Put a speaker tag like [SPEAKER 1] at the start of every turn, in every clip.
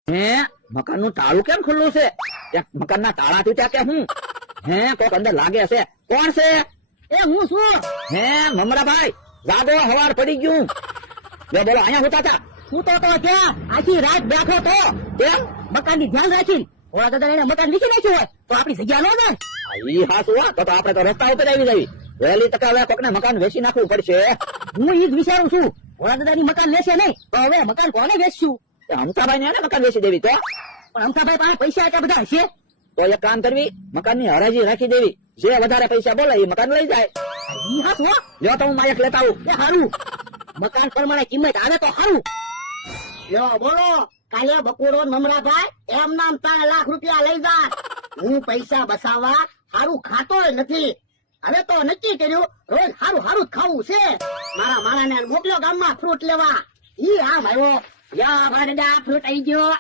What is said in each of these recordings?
[SPEAKER 1] હે મકાન નું તાળું કેમ ખુલ્લું છે? મકાન ના તાળા તૂટ્યા કે હું? હે કોક અંદર લાગે છે. કોણ છે?
[SPEAKER 2] એ હું છું.
[SPEAKER 1] હે મમરાભાઈ જાગો, હવાર પડી ગયું. લે બોલો, અહીંયા હોતા હતા?
[SPEAKER 2] હું તો ત્યાં આખી રાત બેઠો તો.
[SPEAKER 1] કેમ?
[SPEAKER 2] મકાન ની ધ્યાન રાખી ઓલા દાદા એને મકાન લીખી નાખ્યું હોય તો આપણી જગ્યા ન જાય.
[SPEAKER 1] ઈ હાસુ હો, તો આપણે તો રસ્તા ઉપર આવી જવી. વહેલી તકે હવે કોકને મકાન વેચી નાખવું પડશે.
[SPEAKER 2] હું ઈ જ વિચારું છું. ઓલા દાદા ની મકાન લેશે નહીં તો હવે મકાન કોને વેચશું?
[SPEAKER 1] અમથાભાઈ ને મકાન વેચી દેવી તો?
[SPEAKER 2] પણ અમથાભાઈ પાસે પૈસા એટલા બધા હશે
[SPEAKER 1] તો એક કામ કરવી, મકાન ની હરાજી રાખી દેવી. જે વધારે પૈસા બોલે એ મકાન લઈ જાય.
[SPEAKER 2] ઈ હાસ હો.
[SPEAKER 1] લ્યો તો હું માયક લેતા આવું.
[SPEAKER 2] એ હારું, મકાન પ્રમાણે કિંમત આવે તો હારું. લ્યો બોલો, કાલે બકુડો મમરાભાઈ એમ નામ 3 લાખ રૂપિયા લઈ જા. હું પૈસા બસાવવા હારું ખાતોય નથી. હવે તો નક્કી કર્યું રોજ હારું હારું જ ખાવું છે. મારા માણાને મોકલ્યો ગામમાં ફ્રૂટ લેવા. ઈ આમ આવ્યો. યા ભાડડા ફ્રૂટ આવી ગયો.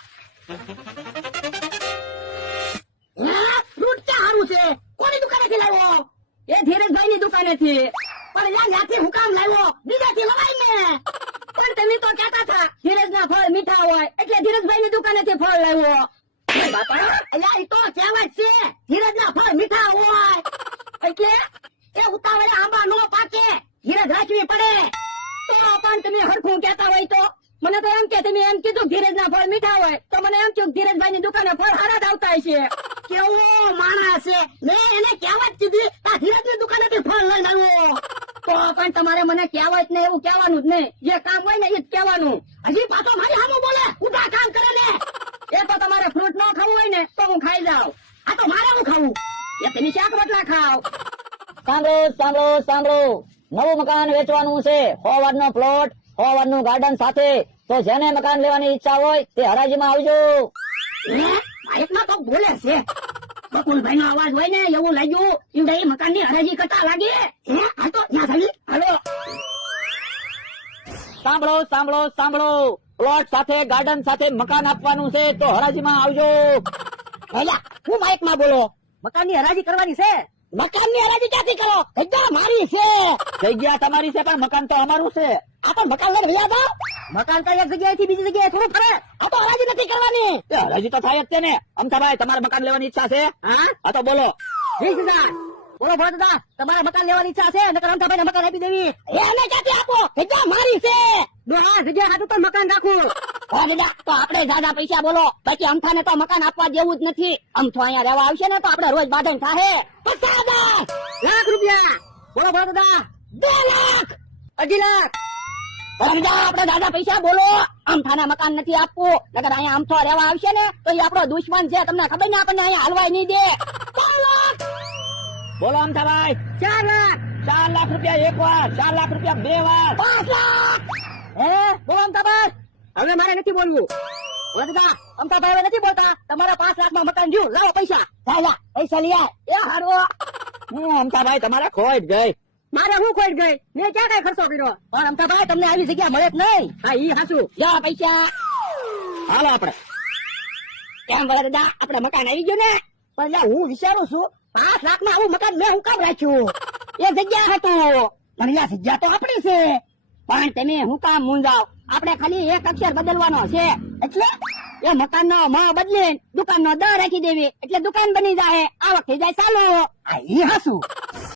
[SPEAKER 2] ફ્રૂટ ક્યાં હારું છે? કોની દુકાનેથી લાવ્યો? એ ધીરજભાઈ ની દુકાનેથી. પણ યાર ત્યાંથી હું કામ લાવ્યો? બીજાથી લવાય ને. પણ તમે તો કહેતા હતા ધીરજ ના ફળ મીઠા હોય એટલે ધીરજભાઈ ની દુકાનેથી ફળ લાવ્યો. બાપા અલ્યા ઈ તો કહેવત છે, ધીરજ ના ફળ મીઠા હોય એટલે એ ઉતાવળે આંબા નો પાકે, ધીરજ રાખવી પડે. તો પણ તમે હરખું કહેતા હોય તો મને તો એમ કે તમે એમ કીધું ધીરજ ના ફળ મીઠા હોય તો મને એમ થયું ધીરજભાઈ ની દુકાને ફળ હારા જ આવતા હશે. કેવો માણસ છે, મેં એને કહેવત કીધી આ ધીરજ ની દુકાનેથી ફળ લઈને આવ્યો. તો પણ તમારે મને કહેવત ને એવું કહેવાનું જ નહીં, જે કામ હોય ને એ જ કહેવાનું. હજી પાછો મારી સામે બોલે, ઉઠા કામ કરે ને. એ તો તમારે ફ્રૂટ ન ખાવું હોય ને તો હું ખાઈ જાઉં. આ તો મારે હું ખાવું? એ તમે શાક રોટલા ખાવ.
[SPEAKER 1] સાંભળો સાંભળો સાંભળો, નવું મકાન વેચવાનું છે. 100 વારનો પ્લોટ, 100 વારનું ગાર્ડન સાથે. તો જેને મકાન લેવાની ઈચ્છા હોય તે હરાજીમાં આવજો.
[SPEAKER 2] માઇકમાં તો બોલે છે. બકુલભાઈ નો અવાજ હોય ને એવું લાગ્યું ઈવડે એ મકાન ની હરાજી કરતા લાગે. આ તો ના થઈ. હાલો
[SPEAKER 1] સાંભળો સાંભળો સાંભળો, પ્લોટ સાથે ગાર્ડન સાથે મકાન આપવાનું છે તો હરાજીમાં આવજો.
[SPEAKER 2] હેલા હું માઇકમાં બોલો. મકાન ની હરાજી કરવાની છે. મકાન ની હરાજી ક્યાંથી કરો? જગ્યા મારી છે.
[SPEAKER 1] જગ્યા તમારી છે પણ મકાન તો અમારું છે.
[SPEAKER 2] આ તો મકાન લઈને ભૈયા જાવ. મકાન તો એક જગ્યાએથી બીજી જગ્યાએ થોડું ફરે. આ તો હરાજી નથી કરવાની.
[SPEAKER 1] હરાજી તો થાય જ છે ને. અમથાભાઈ તમારે મકાન લેવાની ઈચ્છા છે? હા તો બોલો.
[SPEAKER 2] 20,000 બોલો ભરતદા, તમારે મકાન લેવાની ઈચ્છા છે નકર અમથાભાઈને મકાન આપી દેવી. એને ક્યાંથી આપો? જગ્યા મારી છે. હા જગ્યા હાટું તો મકાન રાખું. ભરતદા તો આપણે જ્યાદા પૈસા બોલો, બાકી અમથાને તો મકાન આપવા જેવું જ નથી. અમથો અહીંયા રહેવા આવશે ને તો આપણે રોજ બાંધણ થાહે. 50,000 લાખ રૂપિયા બોલો ભરતદા. 2 લાખ 2.5 લાખ. ભરતદા આપણે જ્યાદા પૈસા બોલો, અમથાને મકાન નથી આપવું નકર અહીંયા અમથો રહેવા આવશે ને તો એ આપણો દુશ્મન છે. તમને ખબર ને આપણને અહીંયા હલવાય નહીં દે. 4 લાખ
[SPEAKER 1] બોલો અમથાભાઈ.
[SPEAKER 2] 4 લાખ
[SPEAKER 1] 4 લાખ રૂપિયા એક વાર, 4 લાખ રૂપિયા 2 વાર.
[SPEAKER 2] 5 લાખ. બોલો અમથાભાઈ. હવે મારે નથી બોલવું. ભરતદા અમથાભાઈ હવે નથી બોલતા. તમારા 5 લાખ માં મકાન જ્યું. લાવો પૈસા. ચાલા પૈસા લઈ આય. એ હારો.
[SPEAKER 1] અમથાભાઈ તમારે ખોટ ગઈ.
[SPEAKER 2] મારે હું ખોટ ગઈ? મેં ક્યાં કઈ ખર્ચો કર્યો? પણ અમથાભાઈ તમને આવી જગ્યા મળે જ નહીં. હા ઈ હાચું. જા પૈસા.
[SPEAKER 1] હાલો આપણે.
[SPEAKER 2] કેમ ભરતદા આપણે મકાન આવી ગયું ને? પણ યાર હું વિચારું છું 5 લાખ માં આવું મકાન મેં હું કામ રાખ્યું? એ જગ્યા હતું પણ યાર જગ્યા તો આપણી છે. પણ તમે હું કામ મૂંઝાવ? આપણે ખાલી એક અક્ષર બદલવાનો છે. એટલે એ મકાન નો મ બદલે દુકાન નો દ રાખી દેવી એટલે દુકાન બની જાય. આવક થઈ જાય ચાલો. ઈ હાસું.